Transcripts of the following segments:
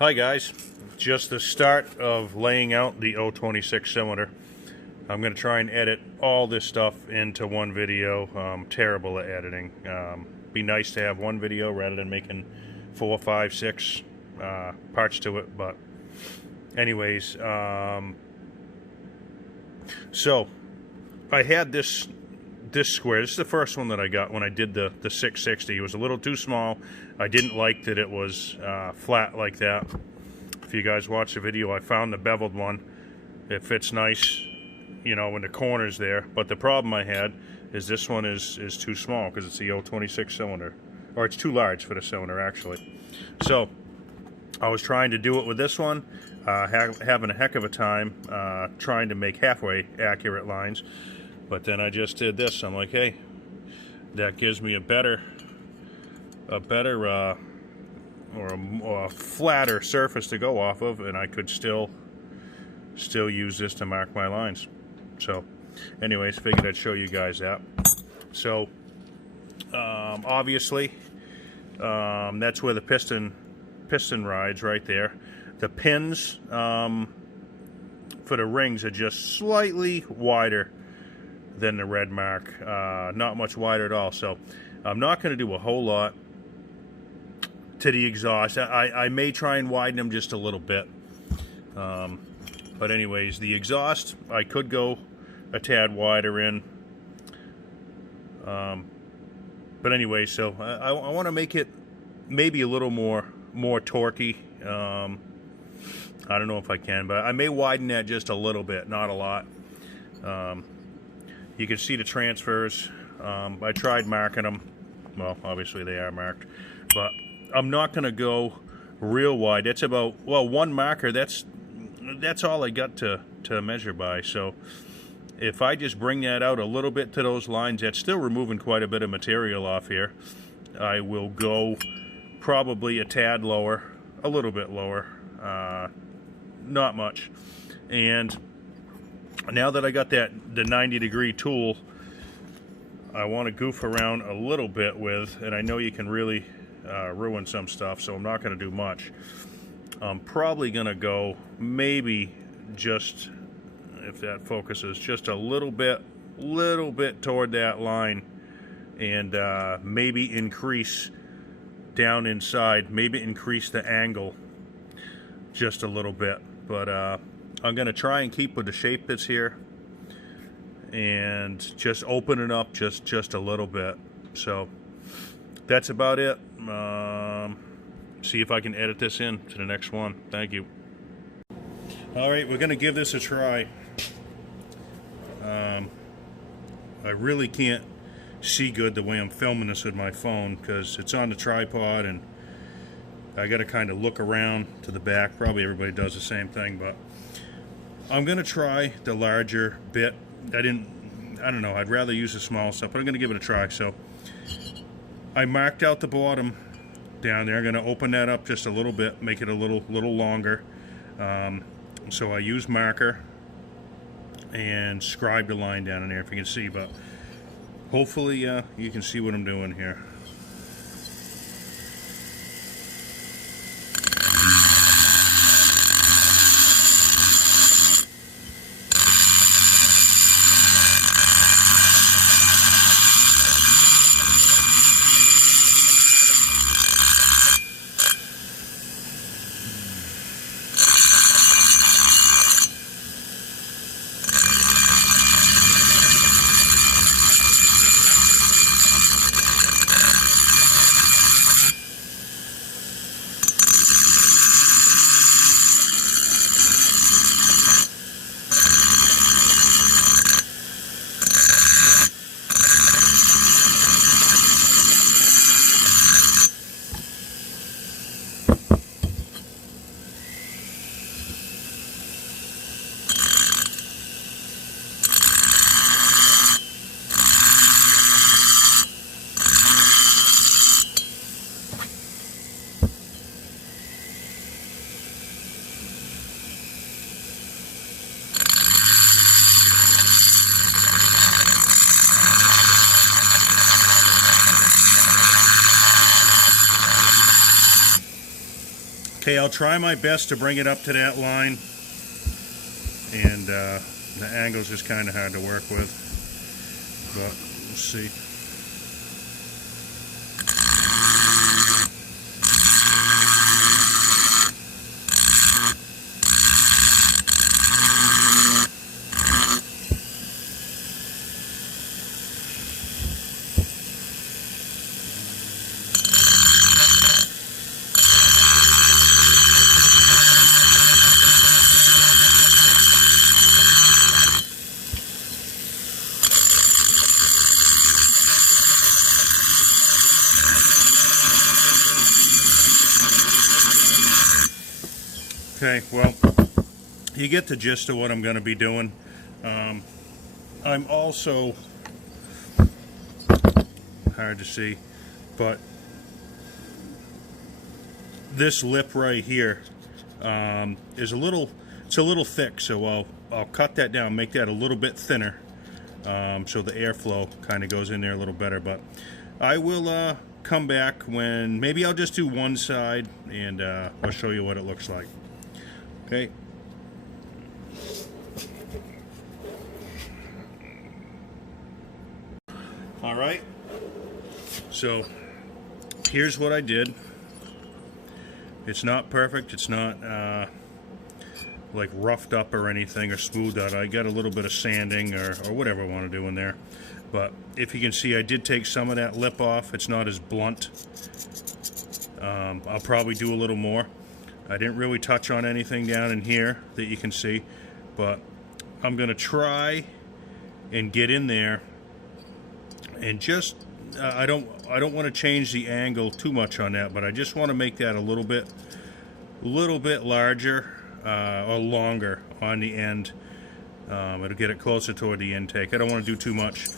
Hi guys, just the start of laying out the 026 cylinder. I'm going to try and edit all this stuff into one video. I'm terrible at editing. Be nice to have one video rather than making 4, 5, 6 parts to it. But anyways, so I had this square. This is the first one that I got when I did the 660. It was a little too small. I didn't like that it was flat like that. If you guys watch the video, I found the beveled one. It fits nice, you know, in the corners there. But the problem I had is this one is too small because it's the 026 cylinder. Or it's too large for the cylinder, actually. So I was trying to do it with this one, having a heck of a time trying to make halfway accurate lines. But then I just did this. I'm like, hey, that gives me a better or a flatter surface to go off of, and I could still use this to mark my lines. So anyways, figured I'd show you guys that. So obviously that's where the piston rides, right there. The pins for the rings are just slightly wider than the red mark, not much wider at all. So I'm not going to do a whole lot to the exhaust. I may try and widen them just a little bit, but anyways, the exhaust I could go a tad wider in, but anyway, so I want to make it maybe a little more torquey. I don't know if I can, but I may widen that just a little bit, not a lot. You can see the transfers. I tried marking them. Well, obviously they are marked, but I'm not going to go real wide. That's about, well, one marker. That's all I got to measure by. So if I just bring that out a little bit to those lines, that's still removing quite a bit of material off here. I will go probably a tad lower, a little bit lower, not much. And now that I got the 90-degree tool, I want to goof around a little bit with, and I know you can really ruin some stuff, so I'm not going to do much. I'm probably going to go maybe just, if that focuses, just a little bit toward that line, and maybe increase down inside, maybe increase the angle just a little bit. But I'm going to try and keep with the shape that's here and just open it up just a little bit. So that's about it. See if I can edit this in to the next one. Thank you. All right, we're going to give this a try. I really can't see good the way I'm filming this with my phone because it's on the tripod and I got to kind of look around to the back. Probably everybody does the same thing, but I'm going to try the larger bit. I don't know, I'd rather use the small stuff, but I'm going to give it a try. So I marked out the bottom down there. I'm going to open that up just a little bit, make it a little longer. So I use marker and scribed a line down in there, if you can see, but hopefully you can see what I'm doing here. Okay, I'll try my best to bring it up to that line, and the angle's just kind of hard to work with, but we'll see. Okay, well, you get the gist of what I'm going to be doing. I'm also, hard to see, but this lip right here is a little thick, so I'll cut that down, make that a little bit thinner, so the airflow kind of goes in there a little better. But I will come back when, maybe I'll just do one side, and I'll show you what it looks like. Okay. All right. So here's what I did. It's not perfect. It's not like roughed up or anything or smoothed out. I got a little bit of sanding or whatever I want to do in there. But if you can see, I did take some of that lip off. It's not as blunt. I'll probably do a little more. I didn't really touch on anything down in here that you can see, but I'm going to try and get in there and just I don't want to change the angle too much on that, but I just want to make that a little bit larger or longer on the end. It'll get it closer toward the intake. I don't want to do too much.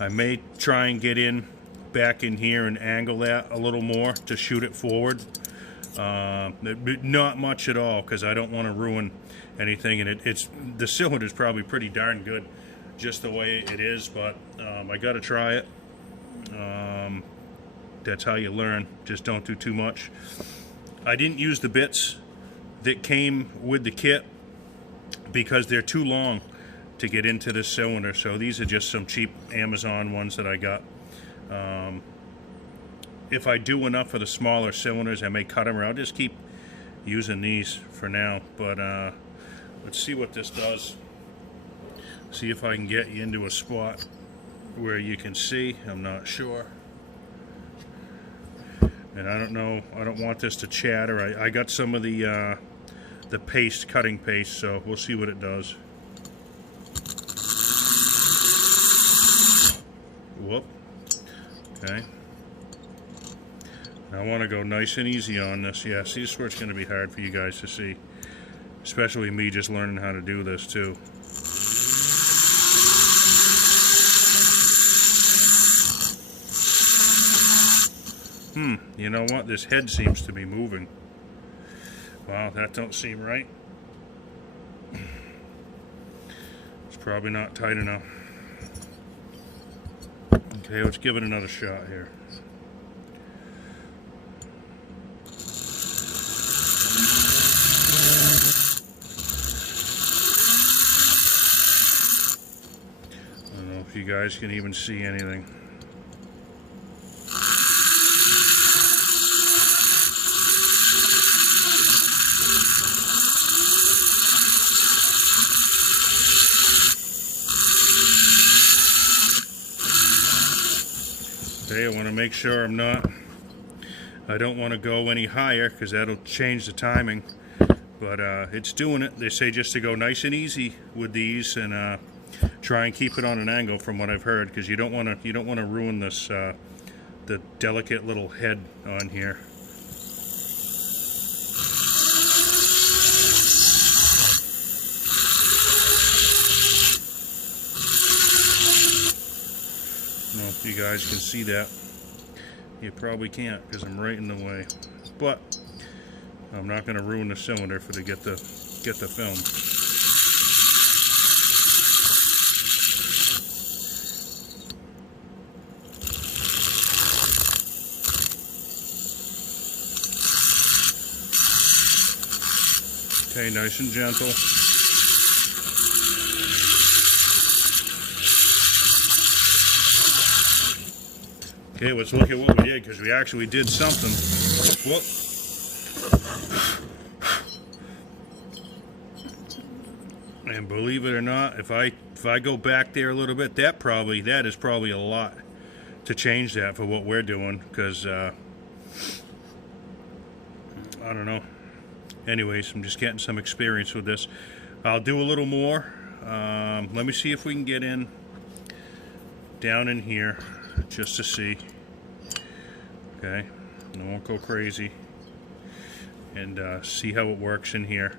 I may try and get in back in here and angle that a little more to shoot it forward. Not much at all, because I don't want to ruin anything, and the cylinder is probably pretty darn good just the way it is, but I got to try it. That's how you learn. Just don't do too much. I didn't use the bits that came with the kit because they're too long to get into this cylinder, so these are just some cheap Amazon ones that I got. If I do enough for the smaller cylinders, I may cut them, or I'll just keep using these for now. But let's see what this does. See if I can get you into a spot where you can see. I'm not sure. And I don't know, I don't want this to chatter. I got some of the paste, cutting paste, so we'll see what it does. Whoop. Okay. I want to go nice and easy on this. Yeah, see, this is where it's going to be hard for you guys to see. Especially me just learning how to do this too. You know what? This head seems to be moving. Wow, that don't seem right. It's probably not tight enough. Okay, let's give it another shot here. I don't know if you guys can even see anything. Okay, I want to make sure I don't want to go any higher because that'll change the timing, but it's doing it. They say just to go nice and easy with these and try and keep it on an angle from what I've heard, because you don't want to ruin this the delicate little head on here. I don't know if you guys can see that. You probably can't because I'm right in the way, but I'm not going to ruin the cylinder to get the film. Okay, nice and gentle. Okay, let's look at what we did, because we actually did something. Whoop. And believe it or not, if I go back there a little bit, that is probably a lot to change that for what we're doing, because I don't know. Anyways, I'm just getting some experience with this. I'll do a little more. Let me see if we can get in down in here just to see. Okay, I won't go crazy, and see how it works in here.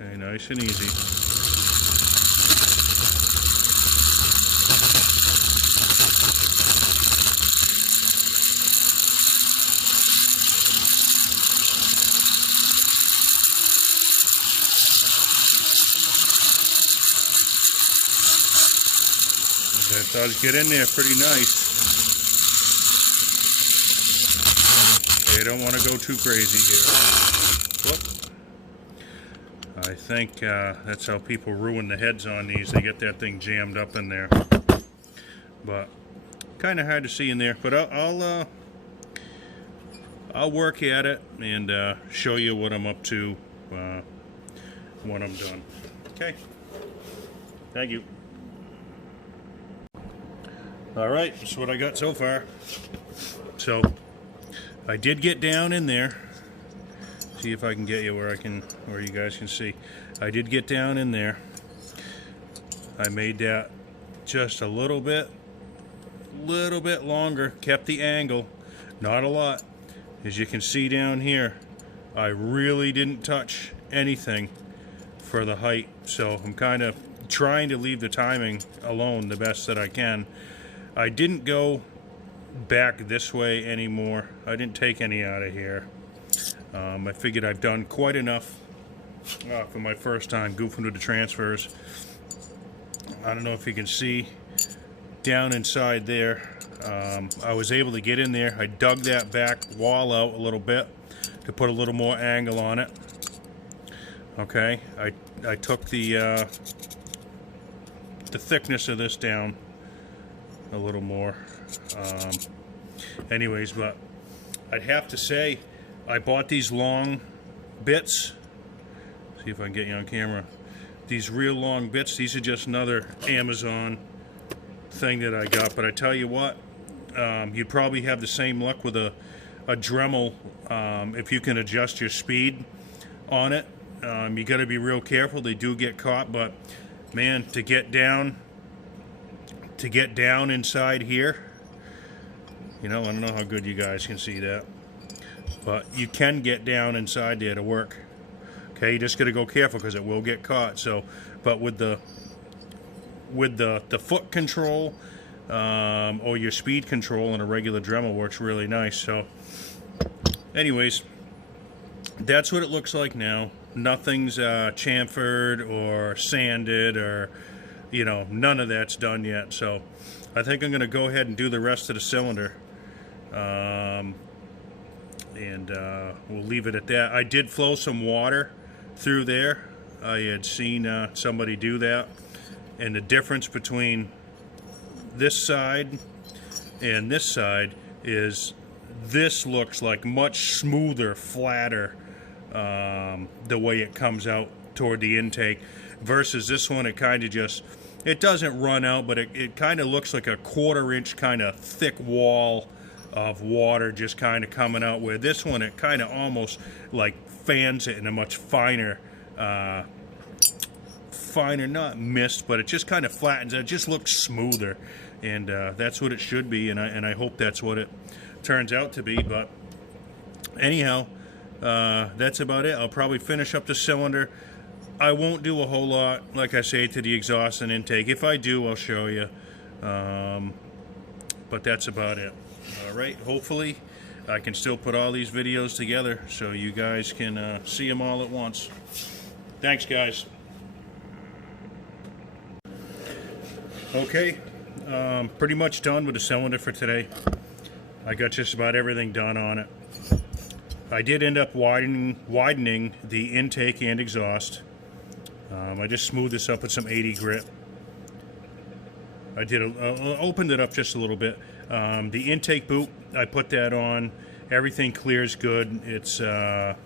Okay, nice and easy. That does get in there pretty nice. Okay, you don't want to go too crazy here. Whoop. I think that's how people ruin the heads on these. They get that thing jammed up in there. But kind of hard to see in there. But I'll work at it and show you what I'm up to when I'm done. Okay. Thank you. Alright, that's what I got so far. So, I did get down in there. See if I can get you where you guys can see. I did get down in there. I made that just a little bit longer, kept the angle, not a lot. As you can see down here, I really didn't touch anything for the height. So, I'm kind of trying to leave the timing alone the best that I can. I didn't go back this way anymore. I didn't take any out of here. I figured I've done quite enough for my first time goofing with the transfers. I don't know if you can see down inside there. I was able to get in there. I dug that back wall out a little bit to put a little more angle on it. Okay, I took the thickness of this down a little more. Anyways, but I'd have to say I bought these long bits. See if I can get you on camera. These real long bits. These are just another Amazon thing that I got. But I tell you what, you'd probably have the same luck with a Dremel if you can adjust your speed on it. You got to be real careful. They do get caught, but man, to get down inside here, you know, I don't know how good you guys can see that, but you can get down inside there to work. Okay, you just got to go careful because it will get caught. So, but with the foot control or your speed control in a regular Dremel works really nice. So, anyways, that's what it looks like now. Nothing's chamfered or sanded or, you know, none of that's done yet. So I think I'm going to go ahead and do the rest of the cylinder. And we'll leave it at that. I did flow some water through there. I had seen somebody do that. And the difference between this side and this side is this looks like much smoother, flatter, the way it comes out toward the intake, versus this one. It kind of just, it doesn't run out, but it kind of looks like a 1/4 inch kind of thick wall of water just kind of coming out, where this one, it kind of almost like fans it in a much finer, not mist, but it just kind of flattens it. It just looks smoother, and that's what it should be, and I hope that's what it turns out to be. But anyhow, that's about it. I'll probably finish up the cylinder. I won't do a whole lot, like I say, to the exhaust and intake. If I do, I'll show you. But that's about it. All right, hopefully I can still put all these videos together so you guys can see them all at once. Thanks, guys. Okay, pretty much done with the cylinder for today. I got just about everything done on it. I did end up widening the intake and exhaust. I just smoothed this up with some 80 grit. I did opened it up just a little bit. The intake boot, I put that on. Everything clears good. It's it'll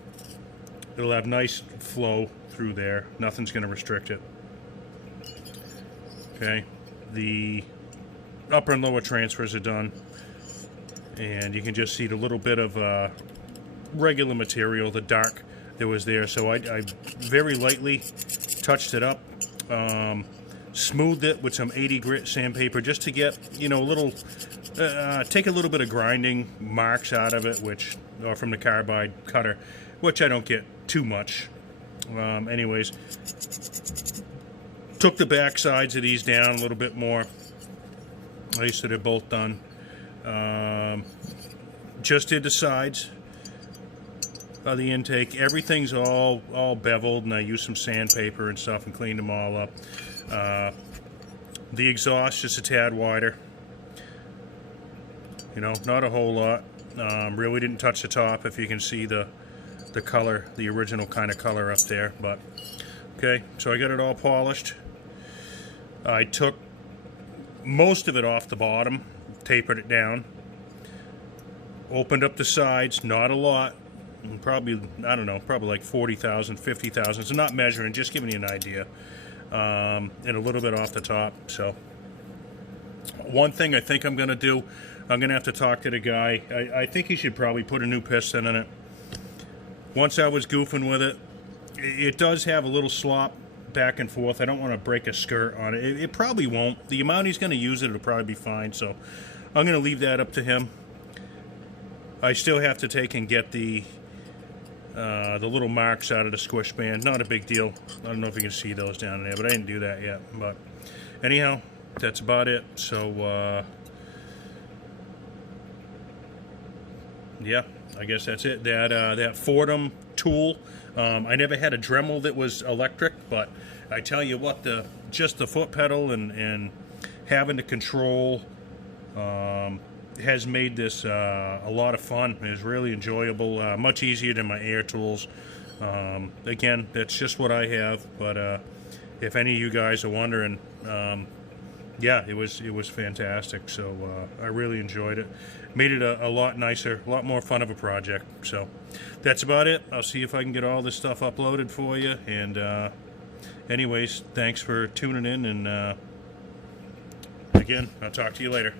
have nice flow through there. Nothing's going to restrict it. Okay, the upper and lower transfers are done, and you can just see the little bit of regular material, the dark that was there. So I very lightly touched it up, smoothed it with some 80 grit sandpaper just to get, you know, a little, take a little bit of grinding marks out of it, which, or from the carbide cutter, which I don't get too much. Anyways, took the back sides of these down a little bit more. At least they're both done. Just did the sides of the intake. Everything's all beveled, and I used some sandpaper and stuff and cleaned them all up. The exhaust just a tad wider. You know, not a whole lot. Really didn't touch the top, if you can see the color, the original kind of color up there. But okay, so I got it all polished. I took most of it off the bottom, tapered it down, opened up the sides, not a lot, probably, I don't know, probably like 40,000, 50,000, so not measuring, just giving you an idea, and a little bit off the top. So one thing I think I'm going to do, I'm going to have to talk to the guy. I think he should probably put a new piston in it. Once I was goofing with it, it does have a little slop back and forth. I don't want to break a skirt on it. It probably won't. The amount he's going to use it, it'll probably be fine. So I'm going to leave that up to him. I still have to take and get the little marks out of the squish band. Not a big deal. I don't know if you can see those down there, but I didn't do that yet. But anyhow, that's about it. So yeah, I guess that's it. That Fordham tool. I never had a Dremel that was electric, but I tell you what, just the foot pedal and having the control has made this a lot of fun. It was really enjoyable, much easier than my air tools. Again, that's just what I have, but if any of you guys are wondering, yeah, it was fantastic. So I really enjoyed it. Made it a lot nicer, a lot more fun of a project. So that's about it. I'll see if I can get all this stuff uploaded for you. And anyways, thanks for tuning in. And again, I'll talk to you later.